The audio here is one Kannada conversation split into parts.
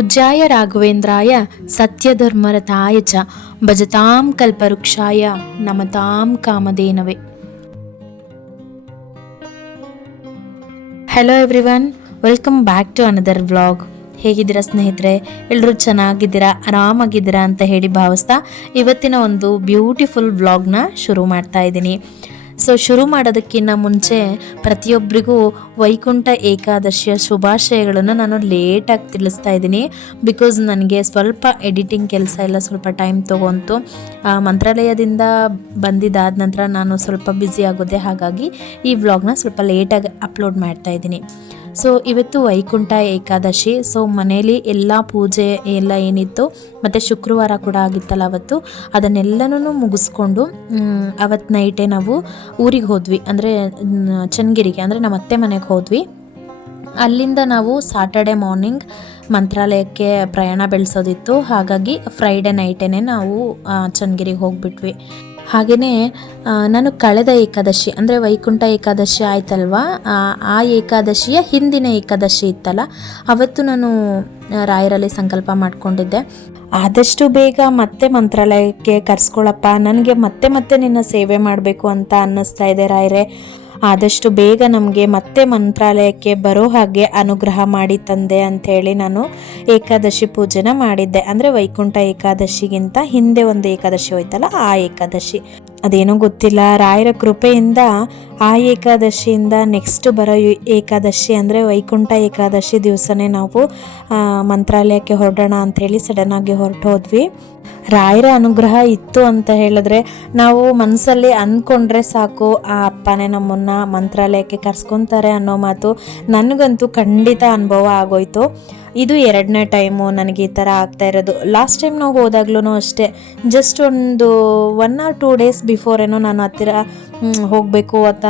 ಪೂಜ್ಯಾಯ ರಾಘವೇಂದ್ರಾಯ ಸತ್ಯಧರ್ಮರತಾಯ ಚ ಭಜತಾಂ ಕಲ್ಪವೃಕ್ಷಾಯ ನಮತಾಂ ಕಾಮಧೇನವೇ. Hello everyone welcome back to another vlog ಹೇಗಿದ್ದೀರಾ ಸ್ನೇಹಿತರೆ? ಎಲ್ಲರೂ ಚೆನ್ನಾಗಿದ್ದೀರಾ? ಆರಾಮಾಗಿದ್ದೀರಾ ಅಂತ ಹೇಳಿ ಭಾವಿಸ್ತಾ ಇವತ್ತಿನ ಒಂದು ಬ್ಯೂಟಿಫುಲ್ ವ್ಲಾಗ್ನ ಶುರು ಮಾಡ್ತಾ ಇದ್ದೀನಿ. ಸೊ ಶುರು ಮಾಡೋದಕ್ಕಿಂತ ಮುಂಚೆ ಪ್ರತಿಯೊಬ್ಬರಿಗೂ ವೈಕುಂಠ ಏಕಾದಶಿಯ ಶುಭಾಶಯಗಳನ್ನು ನಾನು ಲೇಟಾಗಿ ತಿಳಿಸ್ತಾ ಇದ್ದೀನಿ. ಬಿಕಾಸ್ ನನಗೆ ಸ್ವಲ್ಪ ಎಡಿಟಿಂಗ್ ಕೆಲಸ ಎಲ್ಲ ಸ್ವಲ್ಪ ಟೈಮ್ ತೊಗೊಂತು. ಮಂತ್ರಾಲಯದಿಂದ ಬಂದಿದ್ದಾದ ನಂತರ ನಾನು ಸ್ವಲ್ಪ ಬ್ಯುಸಿ ಆಗೋದೆ ಹಾಗಾಗಿ ಈ ವ್ಲಾಗ್ನ ಸ್ವಲ್ಪ ಲೇಟಾಗಿ ಅಪ್ಲೋಡ್ ಮಾಡ್ತಾ ಇದ್ದೀನಿ. ಸೊ ಇವತ್ತು ವೈಕುಂಠ ಏಕಾದಶಿ. ಸೊ ಮನೇಲಿ ಎಲ್ಲ ಪೂಜೆ ಎಲ್ಲ ಏನಿತ್ತು, ಮತ್ತು ಶುಕ್ರವಾರ ಕೂಡ ಆಗಿತ್ತಲ್ಲ ಅವತ್ತು. ಅದನ್ನೆಲ್ಲನೂ ಮುಗಿಸ್ಕೊಂಡು ಅವತ್ತು ನೈಟೇ ನಾವು ಊರಿಗೆ ಹೋದ್ವಿ. ಅಂದರೆ ಚನ್ನಗಿರಿಗೆ, ಅಂದರೆ ನಮ್ಮ ಅತ್ತೆ ಮನೆಗೆ ಹೋದ್ವಿ. ಅಲ್ಲಿಂದ ನಾವು ಸಾಟರ್ಡೆ ಮಾರ್ನಿಂಗ್ ಮಂತ್ರಾಲಯಕ್ಕೆ ಪ್ರಯಾಣ ಬೆಳೆಸೋದಿತ್ತು. ಹಾಗಾಗಿ ಫ್ರೈಡೆ ನೈಟೇನೆ ನಾವು ಚನ್ನಗಿರಿಗೆ ಹೋಗ್ಬಿಟ್ವಿ. ಹಾಗೆಯೇ ನಾನು ಕಳೆದ ಏಕಾದಶಿ ಅಂದರೆ ವೈಕುಂಠ ಏಕಾದಶಿ ಆಯ್ತಲ್ವಾ? ಆ, ಏಕಾದಶಿಯ ಹಿಂದಿನ ಏಕಾದಶಿ ಇತ್ತಲ್ಲ ಅವತ್ತು ನಾನು ರಾಯರಲ್ಲಿ ಸಂಕಲ್ಪ ಮಾಡಿಕೊಂಡಿದ್ದೆ. ಆದಷ್ಟು ಬೇಗ ಮತ್ತೆ ಮಂತ್ರಾಲಯಕ್ಕೆ ಕರ್ಸ್ಕೊಳಪ್ಪ ನನಗೆ ಮತ್ತೆ ಮತ್ತೆ ನಿನ್ನ ಸೇವೆ ಮಾಡಬೇಕು ಅಂತ ಅನ್ನಿಸ್ತಾ ಇದೆ ರಾಯರೇ. ಆದಷ್ಟು ಬೇಗ ನಮಗೆ ಮತ್ತೆ ಮಂತ್ರಾಲಯಕ್ಕೆ ಬರೋ ಹಾಗೆ ಅನುಗ್ರಹ ಮಾಡಿ ತಂದೆ ಅಂಥೇಳಿ ನಾನು ಏಕಾದಶಿ ಪೂಜೆನ ಮಾಡಿದ್ದೆ. ಅಂದರೆ ವೈಕುಂಠ ಏಕಾದಶಿಗಿಂತ ಹಿಂದೆ ಒಂದು ಏಕಾದಶಿ ಹೋಯ್ತಲ್ಲ, ಆ ಏಕಾದಶಿ. ಅದೇನೋ ಗೊತ್ತಿಲ್ಲ, ರಾಯರ ಕೃಪೆಯಿಂದ ಆ ಏಕಾದಶಿಯಿಂದ ನೆಕ್ಸ್ಟ್ ಬರೋ ಏಕಾದಶಿ ಅಂದರೆ ವೈಕುಂಠ ಏಕಾದಶಿ ದಿವಸನೇ ನಾವು ಮಂತ್ರಾಲಯಕ್ಕೆ ಹೊರಡೋಣ ಅಂಥೇಳಿ ಸಡನ್ನಾಗಿ ಹೊರಟು ಹೋದ್ವಿ. ರಾಯರ ಅನುಗ್ರಹ ಇತ್ತು ಅಂತ ಹೇಳಿದ್ರೆ ನಾವು ಮನಸ್ಸಲ್ಲಿ ಅಂದ್ಕೊಂಡ್ರೆ ಸಾಕು, ಆ ಅಪ್ಪನೇ ನಮ್ಮನ್ನ ಮಂತ್ರಾಲಯಕ್ಕೆ ಕರ್ಸ್ಕೊತಾರೆ ಅನ್ನೋ ಮಾತು ನನಗಂತೂ ಖಂಡಿತ ಅನುಭವ ಆಗೋಯ್ತು. ಇದು ಎರಡನೇ ಟೈಮು ನನಗೆ ಈ ಥರ ಆಗ್ತಾ ಇರೋದು. ಲಾಸ್ಟ್ ಟೈಮ್ ನಾವು ಹೋದಾಗ್ಲೂ ಅಷ್ಟೇ ಜಸ್ಟ್ ಒಂದು one or two days before ಏನೋ ನಾನು ಹತ್ತಿರ ಹೋಗಬೇಕು ಅಂತ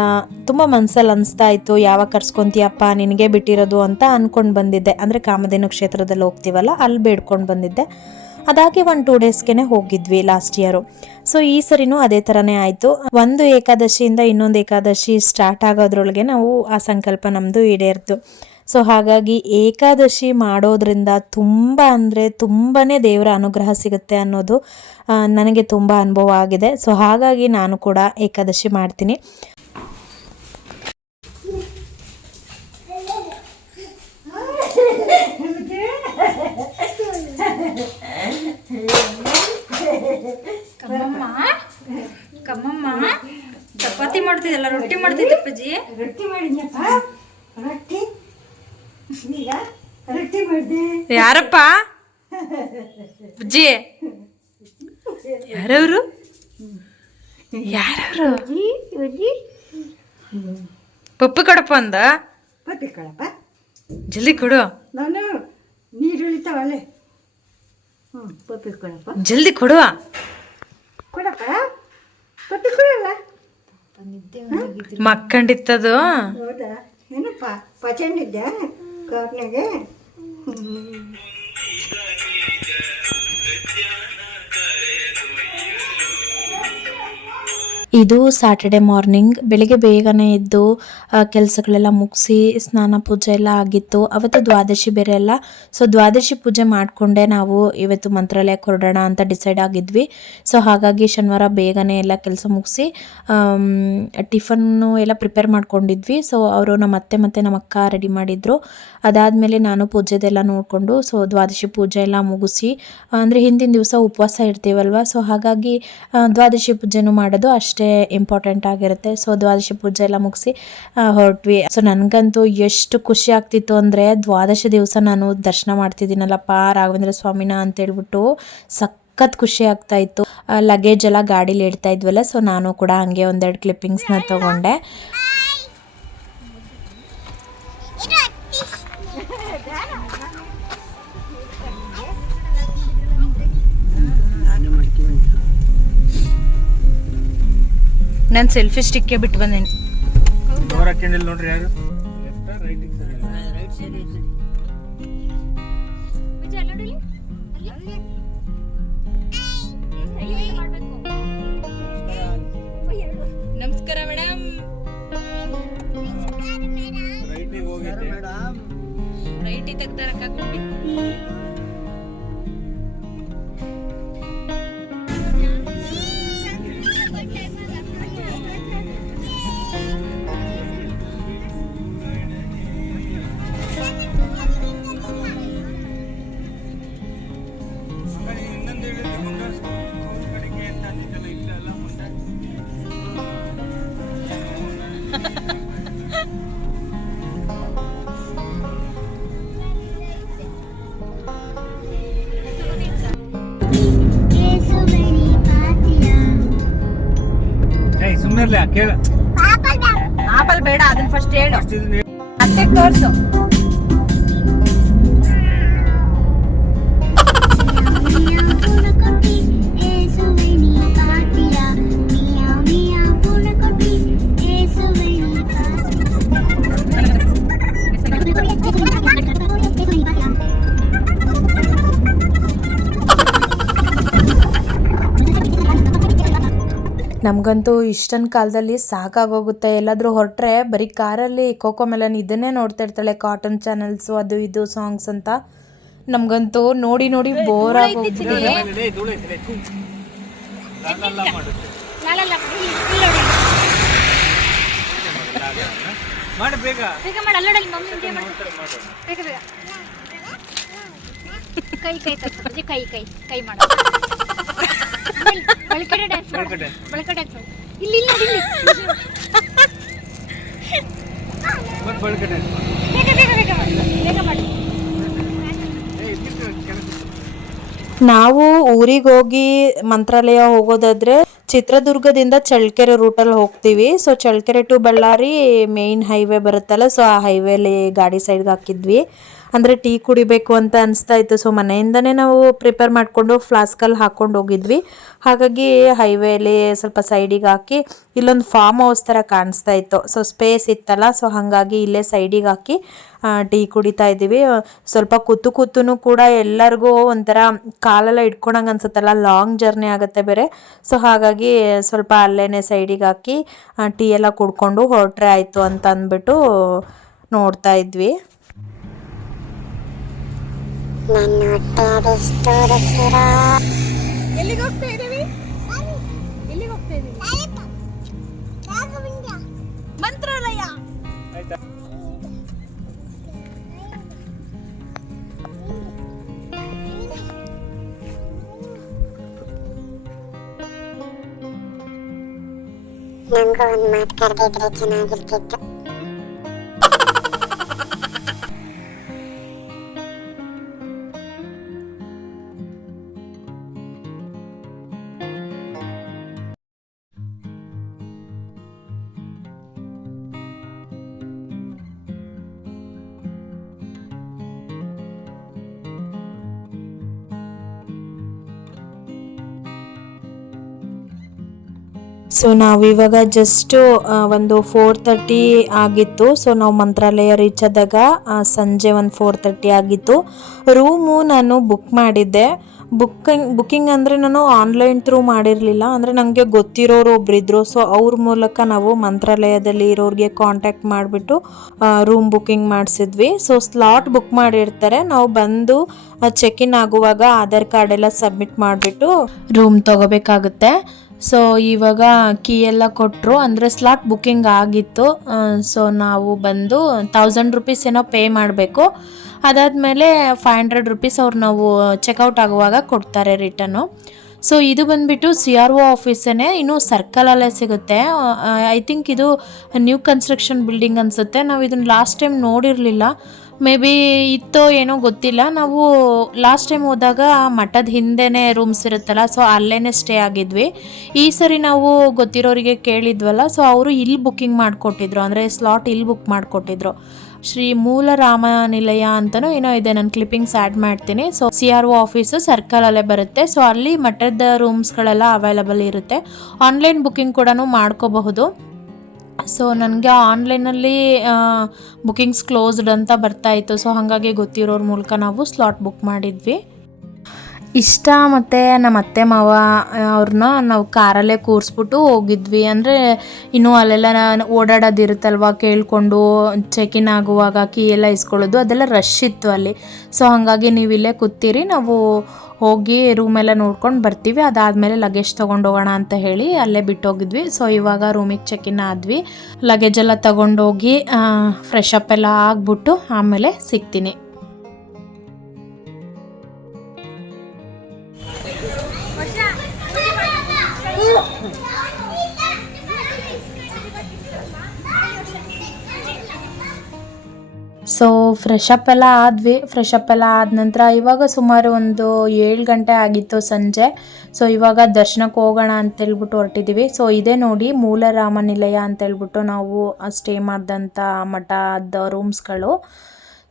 ತುಂಬ ಮನಸ್ಸಲ್ಲಿ ಅನಿಸ್ತಾ ಇತ್ತು, ಯಾವಾಗ ಕರ್ಸ್ಕೊಂತೀಯಪ್ಪ ನಿನಗೆ ಬಿಟ್ಟಿರೋದು ಅಂತ ಅಂದ್ಕೊಂಡು ಬಂದಿದ್ದೆ. ಅಂದರೆ ಕಾಮಧೇನು ಕ್ಷೇತ್ರದಲ್ಲಿ ಹೋಗ್ತೀವಲ್ಲ, ಅಲ್ಲಿ ಬೇಡ್ಕೊಂಡು ಬಂದಿದ್ದೆ. ಅದಾಗಿ ಒಂದು ಟೂ ಡೇಸ್ಗೆ ಹೋಗಿದ್ವಿ ಲಾಸ್ಟ್ ಇಯರು ಸೊ ಈ ಸರಿನೂ ಅದೇ ಥರನೇ ಆಯಿತು. ಒಂದು ಏಕಾದಶಿಯಿಂದ ಇನ್ನೊಂದು ಏಕಾದಶಿ ಸ್ಟಾರ್ಟ್ ಆಗೋದ್ರೊಳಗೆ ನಾವು ಆ ಸಂಕಲ್ಪ ನಮ್ಮದು ಈಡೇರ್ತು ಸೊ ಹಾಗಾಗಿ ಏಕಾದಶಿ ಮಾಡೋದ್ರಿಂದ ತುಂಬ ಅಂದರೆ ತುಂಬಾ ದೇವರ ಅನುಗ್ರಹ ಸಿಗುತ್ತೆ ಅನ್ನೋದು ನನಗೆ ತುಂಬ ಅನುಭವ ಆಗಿದೆ. ಸೊ ಹಾಗಾಗಿ ನಾನು ಕೂಡ ಏಕಾದಶಿ ಮಾಡ್ತೀನಿ. ಕಮ್ಮಮ್ಮ ಕಮ್ಮಮ್ಮ ಚಪಾತಿ ಮಾಡ್ತಿದ್ದಲ್ಲ ರೊಟ್ಟಿ ಮಾಡ್ತಿದ್ದೆ ಅಪ್ಪಾಜಿ. ರೊಟ್ಟಿ ಮಾಡಿದ್ನಪ್ಪ? ರೊಟ್ಟಿ? ಈಗ ರೊಟ್ಟಿ ಮಾಡಿದೆ. ಯಾರಪ್ಪ? ಅಜ್ಜಿ ಯಾರವ್ರು? ಯಾರವ್ರು? ಪಪ್ಪು ಕೊಡಪ್ಪ ಅಂದ? ಕಳಪ್ಪ ಜಲ್ದಿ ಕೊಡು. ನಾನು ನೀರು ಇಳಿತಾವಲ್ಲೇ ಪಪ್ಪಿ ಕೊಡಪ್ಪ ಜಲ್ದಿ ಕೊಡುವ. ಕೊಡಪ್ಪ? ಪಪ್ಪಿ ಕೊಡಲ್ಲ? ಮಕ್ಕಂಡಿತ್ತದು. ಹೌದಾ? ಏನಪ್ಪ ಪಚಂಡಿದ್ದೆ ಕಾರ್ನಾಗೆ? ಇದು ಸ್ಯಾಟರ್ಡೆ ಮಾರ್ನಿಂಗ್ ಬೆಳಿಗ್ಗೆ ಬೇಗನೆ ಎದ್ದು ಕೆಲಸಗಳೆಲ್ಲ ಮುಗಿಸಿ, ಸ್ನಾನ ಪೂಜೆ ಎಲ್ಲ ಆಗಿತ್ತು. ಅವತ್ತು ದ್ವಾದಶಿ ಬೇರೆ ಅಲ್ಲ. ಸೊ ದ್ವಾದಶಿ ಪೂಜೆ ಮಾಡಿಕೊಂಡೆ ನಾವು ಇವತ್ತು ಮಂತ್ರಾಲಯಕ್ಕೆ ಹೊರಡೋಣ ಅಂತ ಡಿಸೈಡ್ ಆಗಿದ್ವಿ. ಸೊ ಹಾಗಾಗಿ ಶನಿವಾರ ಬೇಗನೆ ಎಲ್ಲ ಕೆಲಸ ಮುಗಿಸಿ ಟಿಫನ್ನು ಎಲ್ಲ ಪ್ರಿಪೇರ್ ಮಾಡ್ಕೊಂಡಿದ್ವಿ. ಸೊ ಅವರು ನಮ್ಮ ಅತ್ತೆ ಮತ್ತು ನಮ್ಮ ಅಕ್ಕ ರೆಡಿ ಮಾಡಿದ್ರು. ಅದಾದಮೇಲೆ ನಾನು ಪೂಜೆದೆಲ್ಲ ನೋಡಿಕೊಂಡು ಸೊ ದ್ವಾದಶಿ ಪೂಜೆ ಎಲ್ಲ ಮುಗಿಸಿ, ಅಂದರೆ ಹಿಂದಿನ ದಿವಸ ಉಪವಾಸ ಇರ್ತೀವಲ್ವ? ಸೊ ಹಾಗಾಗಿ ದ್ವಾದಶಿ ಪೂಜೆನೂ ಮಾಡೋದು ಅಷ್ಟೇ. ಇಂಪಾರ್ಟೆಂಟ್ ಆಗಿರುತ್ತೆ. ಸೊ ದ್ವಾದಶಿ ಪೂಜೆ ಎಲ್ಲ ಮುಗಿಸಿ ಹೊರಟ್ವಿ. ಸೊ ನನಗಂತೂ ಎಷ್ಟು ಖುಷಿ ಆಗ್ತಿತ್ತು ಅಂದರೆ, ದ್ವಾದಶಿ ದಿವಸ ನಾನು ದರ್ಶನ ಮಾಡ್ತಿದ್ದೀನಲ್ಲಪ್ಪ, ರಾಘವೇಂದ್ರ ಸ್ವಾಮಿನ ಅಂತೇಳ್ಬಿಟ್ಟು ಸಖತ್ ಖುಷಿ ಆಗ್ತಾ ಇತ್ತು. ಲಗೇಜ್ ಎಲ್ಲ ಗಾಡೀಲಿ ಇಡ್ತಾ ಇದ್ವಲ್ಲ ಸೊ ನಾನು ಕೂಡ ಹಂಗೆ ಒಂದೆರಡು ಕ್ಲಿಪ್ಪಿಂಗ್ಸ್ನ ತಗೊಂಡೆ. ನಾನು ಸೆಲ್ಫಿ ಸ್ಟಿಕ್ಕೇ ಬಿಟ್ಟು ಬಂದೇನೆ ನೋಡ್ರಿ ಯಾರು? ಸುಮ್ಮನೆ ಕೇಳ. ಆಪಲ್ ಬೇಡ ಅದನ್ನ ಫಸ್ಟ್ ಹೇಳು. ಅಷ್ಟು ತೋರ್ಸು. ನಮಗಂತೂ ಇಷ್ಟನ ಕಾಲದಲ್ಲಿ ಸಾಕಾಗೋಗುತ್ತೆ. ಎಲ್ಲಾದರೂ ಹೊರಟ್ರೆ ಬರೀ ಕಾರಲ್ಲಿ ಕೋಕೋ ಮೆಲನ್ ಇದನ್ನೇ ನೋಡ್ತಾ ಇರ್ತಾಳೆ ಕಾಟನ್ ಚಾನಲ್ಸು ಅದು ಇದು ಸಾಂಗ್ಸ್ ಅಂತ. ನಮಗಂತೂ ನೋಡಿ ನೋಡಿ ಬೋರ್ ಬೇಗ. ಕೈ ಕೈ ತೋರ್ಸು ಕೈ ಕೈ ಕೈ ಮಾಡು. ನಾವು ಊರಿಗೆ ಹೋಗಿ ಮಂತ್ರಾಲಯ ಹೋಗೋದಾದ್ರೆ ಚಿತ್ರದುರ್ಗದಿಂದ ಚಳ್ಳಕೆರೆ ರೂಟಲ್ಲಿ ಹೋಗ್ತೀವಿ. So Challakere to Ballari main highway ಬರುತ್ತಲ್ಲ ಸೊ ಆ ಹೈವೇಲಿ ಗಾಡಿ ಸೈಡ್ಗೆ ಹಾಕಿದ್ವಿ. ಅಂದರೆ ಟೀ ಕುಡಿಬೇಕು ಅಂತ ಅನಿಸ್ತಾ ಇತ್ತು. ಸೊ ಮನೆಯಿಂದನೇ ನಾವು ಪ್ರಿಪೇರ್ ಮಾಡಿಕೊಂಡು ಫ್ಲಾಸ್ಕಲ್ಲಿ ಹಾಕ್ಕೊಂಡು ಹೋಗಿದ್ವಿ. ಹಾಗಾಗಿ ಹೈವೇಲಿ ಸ್ವಲ್ಪ ಸೈಡಿಗೆ ಹಾಕಿ ಇಲ್ಲೊಂದು ಫಾರ್ಮ್ ಹೌಸ್ ಥರ ಕಾಣಿಸ್ತಾ ಇತ್ತು. ಸೊ ಸ್ಪೇಸ್ ಇತ್ತಲ್ಲ ಸೊ ಹಾಗಾಗಿ ಇಲ್ಲೇ ಸೈಡಿಗೆ ಹಾಕಿ ಟೀ ಕುಡಿತಾ ಇದ್ದೀವಿ. ಸ್ವಲ್ಪ ಕೂತು ಕೂತು ಕೂಡ ಎಲ್ಲರಿಗೂ ಒಂಥರ ಕಾಲೆಲ್ಲ ಇಟ್ಕೊಳಂಗೆ ಅನ್ಸುತ್ತಲ್ಲ ಲಾಂಗ್ ಜರ್ನಿ ಆಗುತ್ತೆ ಬೇರೆ. ಸೊ ಹಾಗಾಗಿ ಸ್ವಲ್ಪ ಅಲ್ಲೇ ಸೈಡಿಗೆ ಹಾಕಿ ಟೀ ಎಲ್ಲ ಕುಡ್ಕೊಂಡು ಹೊರಟ್ರೆ ಆಯಿತು ಅಂತ ಅಂದ್ಬಿಟ್ಟು ನೋಡ್ತಾ ಇದ್ವಿ. ನನ್ನ ಹೊಟ್ಟೆ ಅದೆಷ್ಟು ಉರಿಸ್ತೀರ ಎಲ್ಲಿಗೆ ಹೋಗ್ತಾ ಇದ್ದೀವಿ? ಎಲ್ಲಿಗೆ ಹೋಗ್ತಾ ಇದ್ದೀವಿ? ಮಂತ್ರಾಲಯ. ನಂಗೂ ಒಂದು ಮಾತು ಕರೆದಿದ್ರೆ ಚೆನ್ನಾಗಿರ್ತಿತ್ತು. ಸೊ ನಾವಿವಾಗ ಜಸ್ಟ್ ಒಂದು ಫೋರ್ ತರ್ಟಿ ಆಗಿತ್ತು. ಸೊ ನಾವು ಮಂತ್ರಾಲಯ ರೀಚ್ ಆದಾಗ ಸಂಜೆ ಒಂದು ಫೋರ್ ತರ್ಟಿ ಆಗಿತ್ತು. ರೂಮು ನಾನು ಬುಕ್ ಮಾಡಿದ್ದೆ. ಬುಕ್ಕಿಂಗ್ ಬುಕ್ಕಿಂಗ್ ಅಂದರೆ ನಾನು ಆನ್ಲೈನ್ ಥ್ರೂ ಮಾಡಿರಲಿಲ್ಲ. ಅಂದರೆ ನನಗೆ ಗೊತ್ತಿರೋರು ಒಬ್ಬರಿದ್ದರು ಸೊ ಅವ್ರ ಮೂಲಕ ನಾವು ಮಂತ್ರಾಲಯದಲ್ಲಿ ಇರೋರಿಗೆ ಕಾಂಟ್ಯಾಕ್ಟ್ ಮಾಡಿಬಿಟ್ಟು ರೂಮ್ ಬುಕ್ಕಿಂಗ್ ಮಾಡಿಸಿದ್ವಿ. ಸೊ ಸ್ಲಾಟ್ ಬುಕ್ ಮಾಡಿರ್ತಾರೆ. ನಾವು ಬಂದು ಚೆಕ್ ಇನ್ ಆಗುವಾಗ ಆಧಾರ್ ಕಾರ್ಡ್ ಎಲ್ಲ ಸಬ್ಮಿಟ್ ಮಾಡಿಬಿಟ್ಟು ರೂಮ್ ತಗೋಬೇಕಾಗುತ್ತೆ. ಸೊ ಇವಾಗ ಕೀ ಎಲ್ಲ ಕೊಟ್ಟರು ಅಂದರೆ ಸ್ಲಾಟ್ ಬುಕ್ಕಿಂಗ್ ಆಗಿತ್ತು. ಸೊ ನಾವು ಬಂದು ತೌಸಂಡ್ ರುಪೀಸ್ ಏನೋ ಪೇ ಮಾಡಬೇಕು. ಅದಾದಮೇಲೆ ಫೈವ್ ಹಂಡ್ರೆಡ್ ರುಪೀಸ್ ಅವ್ರು ನಾವು ಚೆಕ್ಔಟ್ ಆಗುವಾಗ ಕೊಡ್ತಾರೆ ರಿಟರ್ನು ಸೊ ಇದು ಬಂದ್ಬಿಟ್ಟು ಸಿ ಆರ್ ಒ ಆಫೀಸೇ ಇನ್ನು ಸರ್ಕಲಲ್ಲೇ ಸಿಗುತ್ತೆ. ಐ ಥಿಂಕ್ ಇದು ನ್ಯೂ ಕನ್ಸ್ಟ್ರಕ್ಷನ್ ಬಿಲ್ಡಿಂಗ್ ಅನಿಸುತ್ತೆ. ನಾವು ಇದನ್ನು ಲಾಸ್ಟ್ ಟೈಮ್ ನೋಡಿರಲಿಲ್ಲ. ಮೇ ಬಿ ಇತ್ತೋ ಏನೋ ಗೊತ್ತಿಲ್ಲ. ನಾವು ಲಾಸ್ಟ್ ಟೈಮ್ ಹೋದಾಗ ಮಠದ ಹಿಂದೆನೇ ರೂಮ್ಸ್ ಇರುತ್ತಲ್ಲ ಸೊ ಅಲ್ಲೇ ಸ್ಟೇ ಆಗಿದ್ವಿ. ಈ ಸರಿ ನಾವು ಗೊತ್ತಿರೋರಿಗೆ ಕೇಳಿದ್ವಲ್ಲ ಸೊ ಅವರು ಇಲ್ಲಿ ಬುಕ್ಕಿಂಗ್ ಮಾಡಿಕೊಟ್ಟಿದ್ರು. ಅಂದರೆ ಸ್ಲಾಟ್ ಇಲ್ಲಿ ಬುಕ್ ಮಾಡಿಕೊಟ್ಟಿದ್ರು. ಶ್ರೀ ಮೂಲ ರಾಮ ನಿಲಯ ಅಂತಲೂ ಏನೋ ಇದೆ, ನಾನು ಕ್ಲಿಪ್ಪಿಂಗ್ಸ್ ಆ್ಯಡ್ ಮಾಡ್ತೀನಿ. So C R O office ಸರ್ಕಲಲ್ಲೇ ಬರುತ್ತೆ. ಸೊ ಅಲ್ಲಿ ಮಠದ ರೂಮ್ಸ್ಗಳೆಲ್ಲ ಅವೈಲಬಲ್ ಇರುತ್ತೆ. ಆನ್ಲೈನ್ ಬುಕ್ಕಿಂಗ್ ಕೂಡ ಮಾಡ್ಕೋಬಹುದು. ಸೊ ನನಗೆ ಆನ್ಲೈನಲ್ಲಿ ಬುಕ್ಕಿಂಗ್ಸ್ ಕ್ಲೋಸ್ಡ್ ಅಂತ ಬರ್ತಾ ಇತ್ತು. ಸೊ ಹಾಗಾಗಿ ಗೊತ್ತಿರೋರ ಮೂಲಕ ನಾವು ಸ್ಲಾಟ್ ಬುಕ್ ಮಾಡಿದ್ವಿ. ಇಷ್ಟ ಮತ್ತು ನಮ್ಮ ಅತ್ತೆ, ಮಾವ ಅವ್ರನ್ನ ನಾವು ಕಾರಲ್ಲೇ ಕೂರಿಸ್ಬಿಟ್ಟು ಹೋಗಿದ್ವಿ. ಅಂದರೆ ಇನ್ನೂ ಅಲ್ಲೆಲ್ಲ ಓಡಾಡೋದಿರುತ್ತಲ್ವ? ಕೇಳಿಕೊಂಡು ಚೆಕ್ ಇನ್ ಆಗುವಾಗ ಕೀ ಎಲ್ಲ ಇಸ್ಕೊಳ್ಳೋದು, ಅದೆಲ್ಲ ರಶ್ ಇತ್ತು ಅಲ್ಲಿ. ಸೊ ಹಾಗಾಗಿ ನೀವು ಇಲ್ಲೇ ಕೂತೀರಿ, ನಾವು ಹೋಗಿ ರೂಮೆಲ್ಲ ನೋಡ್ಕೊಂಡು ಬರ್ತೀವಿ. ಅದಾದಮೇಲೆ ಲಗೇಜ್ ತೊಗೊಂಡೋಗೋಣ ಅಂತ ಹೇಳಿ ಅಲ್ಲೇ ಬಿಟ್ಟು ಹೋಗಿದ್ವಿ ಸೊ ಇವಾಗ ರೂಮಿಗೆ ಚೆಕ್ ಇನ್ ಆದ್ವಿ. ಲಗೇಜ್ ಎಲ್ಲ ತೊಗೊಂಡೋಗಿ ಫ್ರೆಶ್ ಅಪ್ ಎಲ್ಲ ಆಗ್ಬಿಟ್ಟು ಆಮೇಲೆ ಸಿಗ್ತೀನಿ. ಸೊ ಫ್ರೆಶ್ ಅಪ್ ಎಲ್ಲ ಆದ್ವಿ. ಫ್ರೆಶ್ ಅಪ್ ಎಲ್ಲ ಆದ ನಂತರ ಇವಾಗ ಸುಮಾರು ಒಂದು ಏಳು ಗಂಟೆ ಆಗಿತ್ತು ಸಂಜೆ. ಸೊ ಇವಾಗ ದರ್ಶನಕ್ಕೆ ಹೋಗೋಣ ಅಂತೇಳ್ಬಿಟ್ಟು ಹೊರಟಿದ್ದೀವಿ ಸೊ ಇದೇ ನೋಡಿ ಮೂಲ ರಾಮನಿಲಯ ಅಂತೇಳ್ಬಿಟ್ಟು ನಾವು ಸ್ಟೇ ಮಾಡಿದಂಥ ಮಠದ ರೂಮ್ಸ್ಗಳು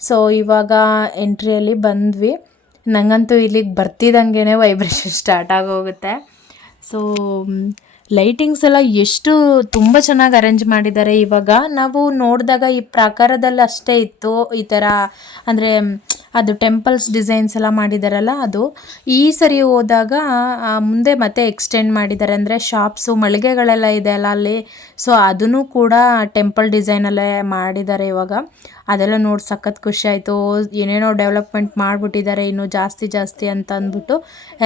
ಸೊ ಇವಾಗ ಎಂಟ್ರಿಯಲ್ಲಿ ಬಂದ್ವಿ. ನನಗಂತೂ ಇಲ್ಲಿಗೆ ಬರ್ತಿದ್ದಂಗೆ ವೈಬ್ರೇಷನ್ ಸ್ಟಾರ್ಟ್ ಆಗೋಗುತ್ತೆ. ಸೊ ಲೈಟಿಂಗ್ಸ್ ಎಲ್ಲ ಎಷ್ಟು ತುಂಬ ಚೆನ್ನಾಗಿ ಅರೇಂಜ್ ಮಾಡಿದ್ದಾರೆ ಇವಾಗ. ನಾವು ನೋಡಿದಾಗ ಈ ಪ್ರಾಕಾರದಲ್ಲಿ ಅಷ್ಟೇ ಇತ್ತು ಈ ಥರ ಅಂದರೆ ಅದು ಟೆಂಪಲ್ಸ್ ಡಿಸೈನ್ಸ್ ಎಲ್ಲ ಮಾಡಿದಾರಲ್ಲ ಅದು. ಈ ಸರಿ ಹೋದಾಗ ಮುಂದೆ ಮತ್ತೆ ಎಕ್ಸ್ಟೆಂಡ್ ಮಾಡಿದ್ದಾರೆ ಅಂದರೆ ಶಾಪ್ಸು ಮಳಿಗೆಗಳೆಲ್ಲ ಇದೆ ಅಲ್ಲ ಅಲ್ಲಿ. ಸೊ ಅದನ್ನು ಕೂಡ ಟೆಂಪಲ್ ಡಿಸೈನಲ್ಲೇ ಮಾಡಿದ್ದಾರೆ ಇವಾಗ. ಅದೆಲ್ಲ ನೋಡಿ ಸಖತ್ ಖುಷಿ ಆಯಿತು. ಏನೇನೋ ಡೆವಲಪ್ಮೆಂಟ್ ಮಾಡಿಬಿಟ್ಟಿದ್ದಾರೆ ಇನ್ನೂ ಜಾಸ್ತಿ ಜಾಸ್ತಿ ಅಂತ ಅಂದ್ಬಿಟ್ಟು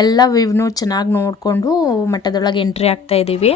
ಎಲ್ಲ ವಿವ್ನು ಚೆನ್ನಾಗಿ ನೋಡಿಕೊಂಡು ಮಠದೊಳಗೆ ಎಂಟ್ರಿ ಆಗ್ತಾ ಇದ್ದೀವಿ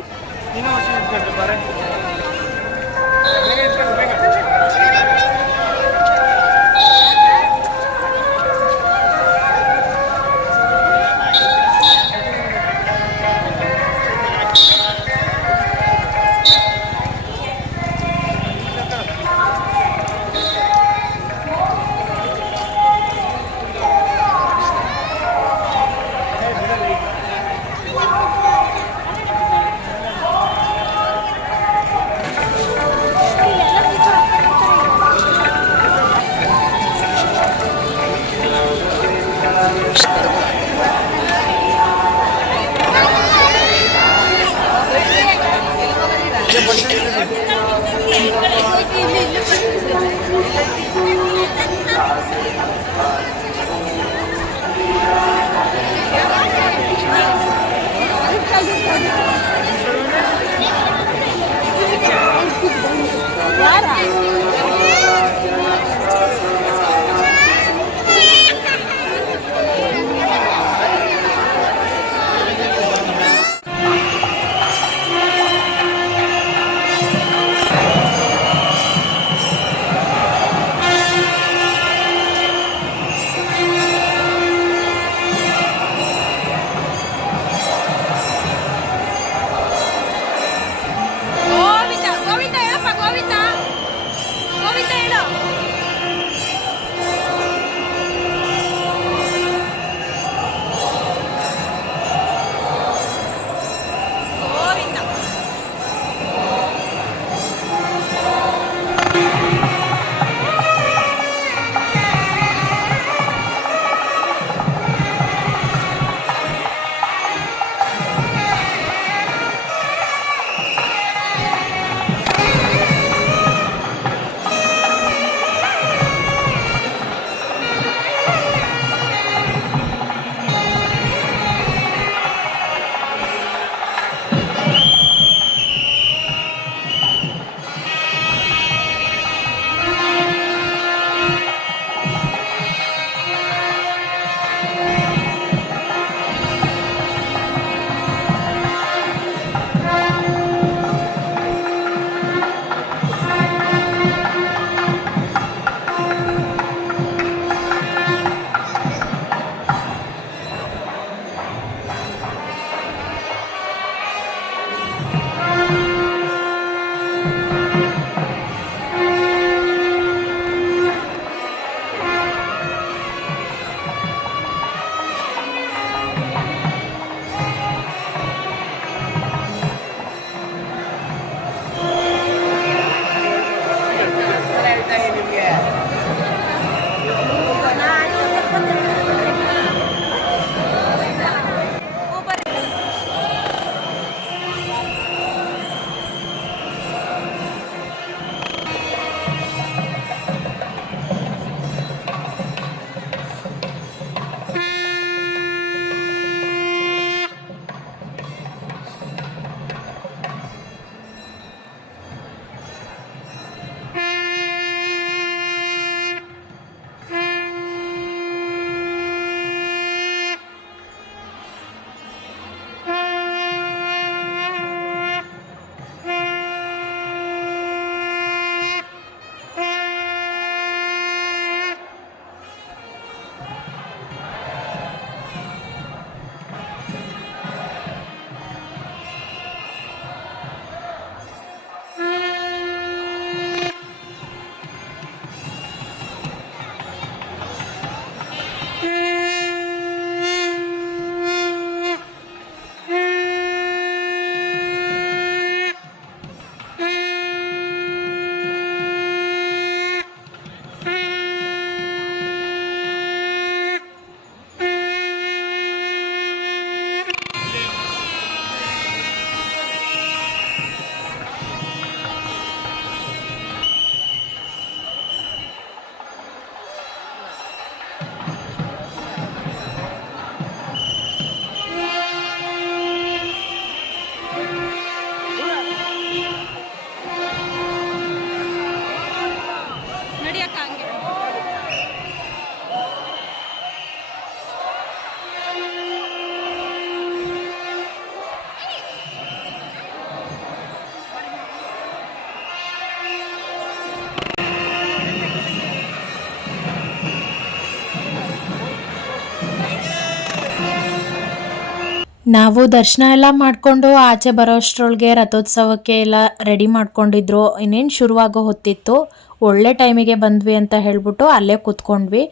ನಾವು ದರ್ಶನ ಎಲ್ಲ ಮಾಡಿಕೊಂಡು ಆಚೆ ಬರೋಷ್ಟ್ರೊಳಗೆ ರಥೋತ್ಸವಕ್ಕೆ ಎಲ್ಲ ರೆಡಿ ಮಾಡ್ಕೊಂಡಿದ್ರು. ಇನ್ನೇನು ಶುರುವಾಗೋ ಹೊತ್ತಿತ್ತು. ಒಳ್ಳೆ ಟೈಮಿಗೆ ಬಂದ್ವಿ ಅಂತ ಹೇಳ್ಬಿಟ್ಟು ಅಲ್ಲೇ ಕೂತ್ಕೊಂಡ್ವಿ.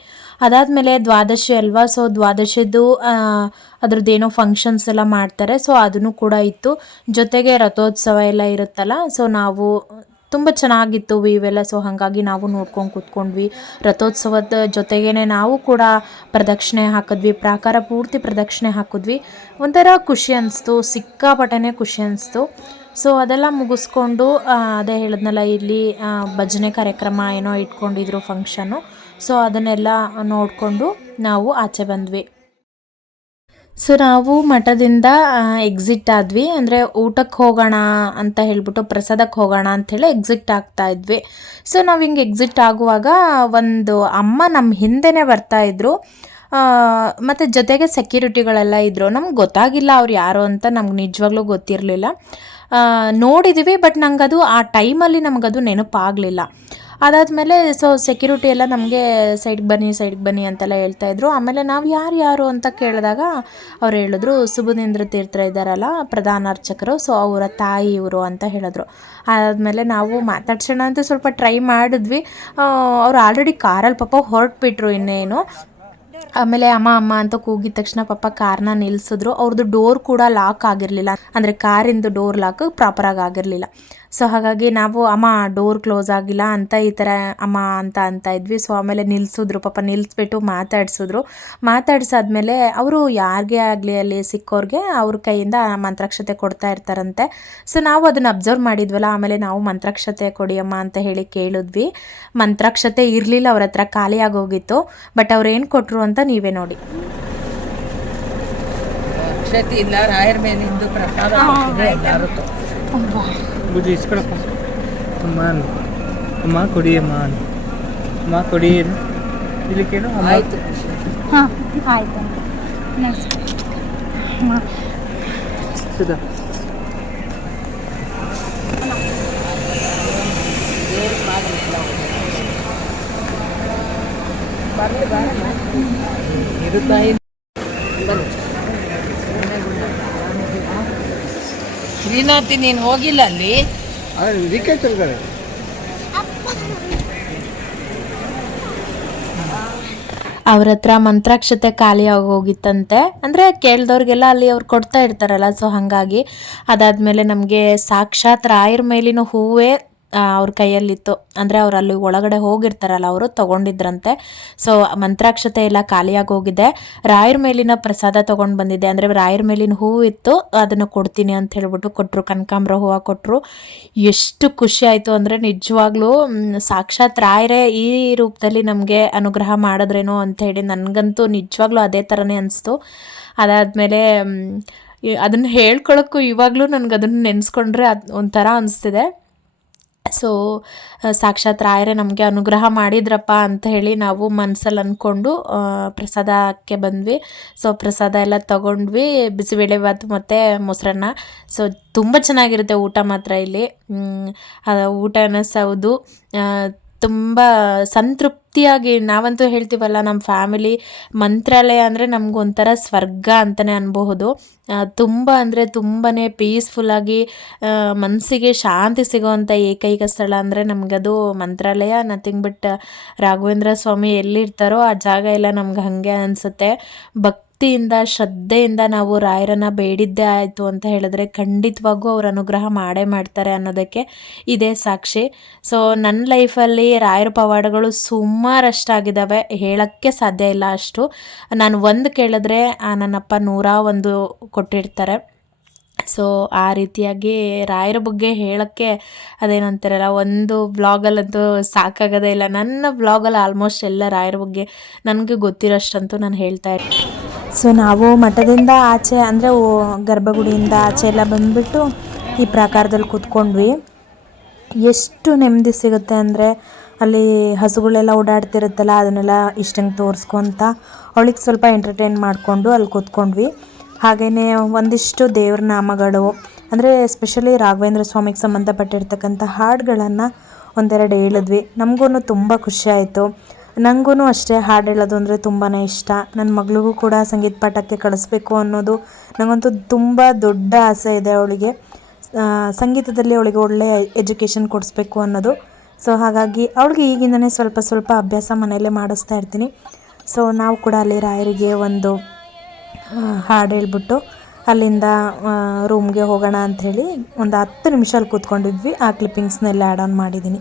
ಅದಾದಮೇಲೆ ದ್ವಾದಶಿ ಅಲ್ವಾ? ಸೊ ದ್ವಾದಶಿದು ಅದ್ರದ್ದೇನೋ ಫಂಕ್ಷನ್ಸ್ ಎಲ್ಲ ಮಾಡ್ತಾರೆ. ಸೊ ಅದನ್ನು ಕೂಡ ಇತ್ತು. ಜೊತೆಗೆ ರಥೋತ್ಸವ ಎಲ್ಲ ಇರುತ್ತಲ್ಲ? ಸೊ ನಾವು ತುಂಬ ಚೆನ್ನಾಗಿತ್ತು ಇವೆಲ್ಲ ಸೊ ಹಾಗಾಗಿ ನಾವು ನೋಡ್ಕೊಂಡು ಕೂತ್ಕೊಂಡ್ವಿ. ರಥೋತ್ಸವದ ಜೊತೆಗೇನೆ ನಾವು ಕೂಡ ಪ್ರದಕ್ಷಿಣೆ ಹಾಕಿದ್ವಿ. ಪ್ರಾಕಾರ ಪೂರ್ತಿ ಪ್ರದಕ್ಷಿಣೆ ಹಾಕಿದ್ವಿ. ಒಂಥರ ಖುಷಿ ಅನಿಸ್ತು. ಸಿಕ್ಕಾಪಟ್ಟೆನೇ ಖುಷಿ ಅನಿಸ್ತು. ಸೊ ಅದೆಲ್ಲ ಮುಗಿಸ್ಕೊಂಡು ಅದೇ ಹೇಳಿದ್ನಲ್ಲ, ಇಲ್ಲಿ ಭಜನೆ ಕಾರ್ಯಕ್ರಮ ಏನೋ ಇಟ್ಕೊಂಡಿದ್ರು ಫಂಕ್ಷನು ಸೊ ಅದನ್ನೆಲ್ಲ ನೋಡಿಕೊಂಡು ನಾವು ಆಚೆ ಬಂದ್ವಿ. ಸೊ ನಾವು ಮಠದಿಂದ ಎಕ್ಸಿಟ್ ಆದ್ವಿ. ಅಂದರೆ ಊಟಕ್ಕೆ ಹೋಗೋಣ ಅಂತ ಹೇಳ್ಬಿಟ್ಟು ಪ್ರಸಾದಕ್ಕೆ ಹೋಗೋಣ ಅಂಥೇಳಿ ಎಕ್ಸಿಟ್ ಆಗ್ತಾ ಇದ್ವಿ. ಸೊ ನಾವು ಹಿಂಗೆ ಎಕ್ಸಿಟ್ ಆಗುವಾಗ ಒಂದು ಅಮ್ಮ ನಮ್ಮ ಹಿಂದೆನೇ ಬರ್ತಾ ಇದ್ರು. ಆ, ಮತ್ತು ಜೊತೆಗೆ ಸೆಕ್ಯೂರಿಟಿಗಳೆಲ್ಲ ಇದ್ದರು ನಮ್ಗೆ ಗೊತ್ತಾಗಿಲ್ಲ ಅವ್ರು ಯಾರು ಅಂತ ನಮ್ಗೆ ನಿಜವಾಗ್ಲೂ ಗೊತ್ತಿರಲಿಲ್ಲ. ನೋಡಿದ್ದೀವಿ ಬಟ್ ನಂಗದು ಆ ಟೈಮಲ್ಲಿ ನಮಗದು ನೆನಪಾಗಲಿಲ್ಲ. ಅದಾದಮೇಲೆ ಸೊ ಸೆಕ್ಯೂರಿಟಿ ಎಲ್ಲ ನಮಗೆ ಸೈಡ್ಗೆ ಬನ್ನಿ ಸೈಡ್ಗೆ ಬನ್ನಿ ಅಂತೆಲ್ಲ ಹೇಳ್ತಾ ಇದ್ರು. ಆಮೇಲೆ ನಾವು ಯಾರು ಯಾರು ಅಂತ ಕೇಳಿದಾಗ ಅವ್ರು ಹೇಳಿದ್ರು, ಸುಬುಧೇಂದ್ರ ತೀರ್ಥ ಇದ್ದಾರಲ್ಲ ಪ್ರಧಾನ ಅರ್ಚಕರು ಸೊ ಅವರ ತಾಯಿ ಇವರು ಅಂತ ಹೇಳಿದ್ರು. ಅದಾದಮೇಲೆ ನಾವು ಮಾತಾಡ್ಸೋಣ ಅಂತ ಸ್ವಲ್ಪ ಟ್ರೈ ಮಾಡಿದ್ವಿ. ಅವ್ರು ಆಲ್ರೆಡಿ ಕಾರಲ್ಲಿ ಪಾಪ ಹೊರಟ್ಬಿಟ್ರು ಇನ್ನೇನು. ಆಮೇಲೆ ಅಮ್ಮ ಅಮ್ಮ ಅಂತ ಕೂಗಿದ ತಕ್ಷಣ ಪಾಪ ಕಾರ್ನ ನಿಲ್ಲಿಸಿದ್ರು ಅವ್ರದ್ದು ಡೋರ್ ಕೂಡ ಲಾಕ್ ಆಗಿರಲಿಲ್ಲ. ಅಂದರೆ ಕಾರಿಂದು ಡೋರ್ ಲಾಕ್ ಪ್ರಾಪರಾಗಿ ಆಗಿರಲಿಲ್ಲ. ಸೊ ಹಾಗಾಗಿ ನಾವು ಅಮ್ಮ ಡೋರ್ ಕ್ಲೋಸ್ ಆಗಿಲ್ಲ ಅಂತ ಈ ಥರ ಅಮ್ಮ ಅಂತ ಅಂತ ಇದ್ವಿ. ಸೊ ಆಮೇಲೆ ನಿಲ್ಲಿಸಿದ್ರು ಪಾಪ ನಿಲ್ಲಿಸ್ಬಿಟ್ಟು ಮಾತಾಡಿಸಿದ್ರು. ಮಾತಾಡಿಸಾದ್ಮೇಲೆ ಅವರು ಯಾರಿಗೆ ಆಗಲಿ ಅಲ್ಲಿ ಸಿಕ್ಕೋರಿಗೆ ಅವ್ರ ಕೈಯಿಂದ ಮಂತ್ರಾಕ್ಷತೆ ಕೊಡ್ತಾ ಇರ್ತಾರಂತೆ. ಸೊ ನಾವು ಅದನ್ನು ಅಬ್ಸರ್ವ್ ಮಾಡಿದ್ವಲ್ಲ. ಆಮೇಲೆ ನಾವು ಮಂತ್ರಾಕ್ಷತೆ ಕೊಡಿ ಅಮ್ಮ ಅಂತ ಹೇಳಿ ಕೇಳಿದ್ವಿ. ಮಂತ್ರಾಕ್ಷತೆ ಇರಲಿಲ್ಲ. ಅವ್ರ ಹತ್ರ ಖಾಲಿಯಾಗೋಗಿತ್ತು ಬಟ್ ಅವ್ರೇನು ಏನು ಕೊಟ್ಟರು ಅಂತ ನೀವೇ ನೋಡಿ. ಅಕ್ಷತೆ ಇಲ್ಲ. ರಾಯರ ಮೇಲಿಂದು ಪ್ರಸಾದ ಕೊಟ್ಟಿದೆ ಎಲ್ಲರೂ ಬುದ್ಧಿ ಇಸ್ಕೊಳಪ್ಪ ಅಮ್ಮ ಅನ್ನು. ಅಮ್ಮ ಕೊಡಿ ಅಮ್ಮ ಅನ್ನು. ಅಮ್ಮ ಕೊಡಿ ಏನು ಇಲ್ಲಿ ಕೇಳು ಅಮ್ಮ ಆಯ್ತು ಹಾಂ ಆಯ್ತು ನೆಕ್ಸ್ಟ್ ಸುಧಾ ಇರುತ್ತಾ ಶ್ರೀನಾಥಿ ನೀನು ಹೋಗಿಲ್ಲ ಅಲ್ಲಿ? ಅವ್ರ ಹತ್ರ ಮಂತ್ರಾಕ್ಷತೆ ಖಾಲಿ ಹೋಗಿತ್ತಂತೆ. ಅಂದರೆ ಕೇಳ್ದವ್ರಿಗೆಲ್ಲ ಅಲ್ಲಿ ಅವ್ರು ಕೊಡ್ತಾ ಇರ್ತಾರಲ್ಲ ಸೊ ಹಾಗಾಗಿ ಅದಾದಮೇಲೆ ನಮಗೆ ಸಾಕ್ಷಾತ್ ರಾಯರ ಮೇಲಿನ ಹೂವೇ ಅವ್ರ ಕೈಯಲ್ಲಿತ್ತು. ಅಂದರೆ ಅವ್ರು ಅಲ್ಲಿ ಒಳಗಡೆ ಹೋಗಿರ್ತಾರಲ್ಲ, ಅವರು ತೊಗೊಂಡಿದ್ರಂತೆ. ಸೊ ಮಂತ್ರಾಕ್ಷತೆ ಎಲ್ಲ ಖಾಲಿಯಾಗಿ ಹೋಗಿದೆ. ರಾಯರ ಮೇಲಿನ ಪ್ರಸಾದ ತೊಗೊಂಡು ಬಂದಿದ್ದೆ. ಅಂದರೆ ರಾಯರ ಮೇಲಿನ ಹೂವು ಇತ್ತು, ಅದನ್ನು ಕೊಡ್ತೀನಿ ಅಂತ ಹೇಳ್ಬಿಟ್ಟು ಕೊಟ್ಟರು ಕನಕಾಂಬ್ರ ಹೂವು ಕೊಟ್ಟರು ಎಷ್ಟು ಖುಷಿ ಆಯಿತು. ಅಂದರೆ ನಿಜವಾಗ್ಲೂ ಸಾಕ್ಷಾತ್ ರಾಯರೇ ಈ ರೂಪದಲ್ಲಿ ನಮಗೆ ಅನುಗ್ರಹ ಮಾಡಿದ್ರೇನೋ ಅಂಥೇಳಿ ನನಗಂತೂ ನಿಜವಾಗ್ಲೂ ಅದೇ ಥರನೇ ಅನಿಸ್ತು. ಅದಾದಮೇಲೆ ಅದನ್ನು ಹೇಳ್ಕೊಳಕ್ಕೂ ಇವಾಗಲೂ ನನಗೆ ಅದನ್ನು ನೆನೆಸ್ಕೊಂಡ್ರೆ ಅದು ಒಂಥರ ಅನಿಸ್ತಿದೆ. ಸೊ ಸಾಕ್ಷಾತ್ ರಾಯರೇ ನಮಗೆ ಅನುಗ್ರಹ ಮಾಡಿದ್ರಪ್ಪ ಅಂತ ಹೇಳಿ ನಾವು ಮನಸ್ಸಲ್ಲಿ ಅಂದ್ಕೊಂಡು ಪ್ರಸಾದಕ್ಕೆ ಬಂದ್ವಿ. ಸೊ ಪ್ರಸಾದ ಎಲ್ಲ ತಗೊಂಡ್ವಿ. ಬಿಸಿಬೇಳೆಭಾತು ಮತ್ತು ಮೊಸರನ್ನ. ಸೊ ತುಂಬ ಚೆನ್ನಾಗಿರುತ್ತೆ ಊಟ ಮಾತ್ರ ಇಲ್ಲಿ. ಊಟನ ಸೌದು. ತುಂಬ ಸಂತೃಪ್ತಿಯಾಗಿ ನಾವಂತೂ ಹೇಳ್ತೀವಲ್ಲ ನಮ್ಮ ಫ್ಯಾಮಿಲಿ ಮಂತ್ರಾಲಯ ಅಂದರೆ ನಮಗೊಂಥರ ಸ್ವರ್ಗ ಅಂತಲೇ ಅನ್ಬಹುದು. ತುಂಬ ಅಂದರೆ ತುಂಬಾ ಪೀಸ್ಫುಲ್ಲಾಗಿ ಮನಸ್ಸಿಗೆ ಶಾಂತಿ ಸಿಗೋವಂಥ ಏಕೈಕ ಸ್ಥಳ ಅಂದರೆ ನಮಗದು ಮಂತ್ರಾಲಯ. ನಥಿಂಗ್ ಬಟ್ ರಾಘವೇಂದ್ರ ಸ್ವಾಮಿ ಎಲ್ಲಿರ್ತಾರೋ ಆ ಜಾಗ ಎಲ್ಲ ನಮ್ಗೆ ಹಾಗೆ ಅನಿಸುತ್ತೆ. ಭಕ್ತಿಯಿಂದ, ಶ್ರದ್ಧೆಯಿಂದ ನಾವು ರಾಯರನ್ನ ಬೇಡಿದ್ದೇ ಆಯಿತು ಅಂತ ಹೇಳಿದ್ರೆ ಖಂಡಿತವಾಗೂ ಅವ್ರ ಅನುಗ್ರಹ ಮಾಡೇ ಮಾಡ್ತಾರೆ ಅನ್ನೋದಕ್ಕೆ ಇದೇ ಸಾಕ್ಷಿ. ಸೊ ನನ್ನ ಲೈಫಲ್ಲಿ ರಾಯರ ಪವಾಡಗಳು ಸುಮಾರಷ್ಟಾಗಿದ್ದಾವೆ ಹೇಳೋಕ್ಕೆ ಸಾಧ್ಯ ಇಲ್ಲ ಅಷ್ಟು. ನಾನು ಒಂದು ಕೇಳಿದ್ರೆ ನನ್ನಪ್ಪ ನೂರ ಒಂದು ಕೊಟ್ಟಿರ್ತಾರೆ. ಸೊ ಆ ರೀತಿಯಾಗಿ ರಾಯರ ಬಗ್ಗೆ ಹೇಳೋಕ್ಕೆ ಅದೇನಂತಾರಲ್ಲ, ಒಂದು ಬ್ಲಾಗಲ್ಲಂತೂ ಸಾಕಾಗೋದೇ ಇಲ್ಲ. ನನ್ನ ಬ್ಲಾಗಲ್ಲಿ ಆಲ್ಮೋಸ್ಟ್ ಎಲ್ಲ ರಾಯರ ಬಗ್ಗೆ ನನಗೆ ಗೊತ್ತಿರೋಷ್ಟಂತೂ ನಾನು ಹೇಳ್ತಾ ಇರ್ತೀನಿ. ಸೊ ನಾವು ಮಠದಿಂದ ಆಚೆ, ಅಂದರೆ ಗರ್ಭಗುಡಿಯಿಂದ ಆಚೆ ಎಲ್ಲ ಬಂದುಬಿಟ್ಟು ಈ ಪ್ರಾಕಾರದಲ್ಲಿ ಕೂತ್ಕೊಂಡ್ವಿ. ಎಷ್ಟು ನೆಮ್ಮದಿ ಸಿಗುತ್ತೆ ಅಂದರೆ ಅಲ್ಲಿ ಹಸುಗಳೆಲ್ಲ ಓಡಾಡ್ತಿರುತ್ತಲ್ಲ, ಅದನ್ನೆಲ್ಲ ಇಷ್ಟಂಗೆ ತೋರಿಸ್ಕೊಂತ ಅವಳಿಗೆ ಸ್ವಲ್ಪ ಎಂಟರ್ಟೈನ್ ಮಾಡಿಕೊಂಡು ಅಲ್ಲಿ ಕೂತ್ಕೊಂಡ್ವಿ. ಹಾಗೆಯೇ ಒಂದಿಷ್ಟು ದೇವ್ರ ನಾಮಗಳು, ಅಂದರೆ ಎಸ್ಪೆಷಲಿ ರಾಘವೇಂದ್ರ ಸ್ವಾಮಿಗೆ ಸಂಬಂಧಪಟ್ಟಿರ್ತಕ್ಕಂಥ ಹಾಡುಗಳನ್ನು ಒಂದೆರಡು ಹೇಳಿದ್ವಿ. ನಮಗೂ ತುಂಬ ಖುಷಿ ಆಯಿತು. ನನಗೂ ಅಷ್ಟೇ ಹಾಡು ಹೇಳೋದು ಅಂದರೆ ತುಂಬಾ ಇಷ್ಟ. ನನ್ನ ಮಗಳಿಗೂ ಕೂಡ ಸಂಗೀತ ಪಾಠಕ್ಕೆ ಕಳಿಸ್ಬೇಕು ಅನ್ನೋದು ನನಗಂತೂ ತುಂಬ ದೊಡ್ಡ ಆಸೆ ಇದೆ ಅವಳಿಗೆ. ಸಂಗೀತದಲ್ಲಿ ಅವಳಿಗೆ ಒಳ್ಳೆಯ ಎಜುಕೇಷನ್ ಕೊಡಿಸ್ಬೇಕು ಅನ್ನೋದು. ಸೊ, ಹಾಗಾಗಿ ಅವಳಿಗೆ ಈಗಿಂದನೇ ಸ್ವಲ್ಪ ಸ್ವಲ್ಪ ಅಭ್ಯಾಸ ಮನೆಯಲ್ಲೇ ಮಾಡಿಸ್ತಾ ಇರ್ತೀನಿ. ಸೊ, ನಾವು ಕೂಡ ಅಲ್ಲಿ ರಾಯರಿಗೆ ಒಂದು ಹಾಡು ಹೇಳ್ಬಿಟ್ಟು ಅಲ್ಲಿಂದ ರೂಮ್ಗೆ ಹೋಗೋಣ ಅಂಥೇಳಿ ಒಂದು ಹತ್ತು ನಿಮಿಷ ಅಲ್ಲಿ ಕೂತ್ಕೊಂಡಿದ್ವಿ. ಆ ಕ್ಲಿಪ್ಪಿಂಗ್ಸ್ನೆಲ್ಲ ಆ್ಯಡ್ ಆನ್ ಮಾಡಿದ್ದೀನಿ